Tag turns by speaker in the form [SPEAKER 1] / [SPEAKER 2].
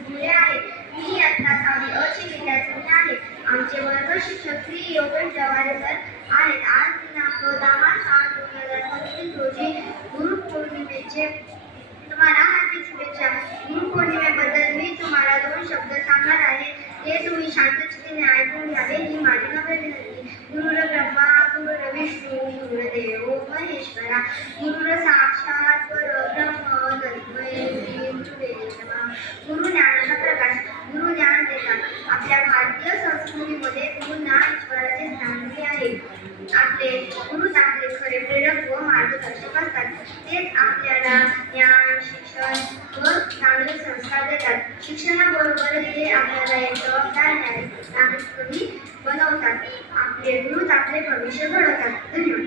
[SPEAKER 1] मुले आहे मी इयत्ता सहावी अ ची विद्यार्थिनी आहे आमचे वर्ग शिक्षक श्री योगेश जवारे सर आहेत आज दिनांक दहा सात दोन हजार पंचवीस रोजी गुरुपौर्णिमेचे तुम्हाला हार्दिक शुभेच्छा गुरु पौर्णिमेबद्दल मी तुम्हाला दोन शब्द सांगणार आहे ते तुम्ही शांत चित्तीने ऐकून घ्यावे ही माझी नम्र विनंती गुरुर ब्रह्मा गुरुर विष्णू गुरुदेव महेश्वरा गुरुर साक्ष आपल्या भारतीय संस्कृतीमध्ये गुरुंना ईश्वराचे स्थान दिले आहे आपले गुरुच आपले खरे प्रेरक व मार्गदर्शक असतात. तेच आपल्याला ज्ञान शिक्षण व चांगले संस्कार देतात. शिक्षणाबरोबर ते आपल्याला एक जबाबदार नागरिक नागरिकही बनवतात. आपले गुरुच आपले भविष्य घडवतात. धन्यवाद.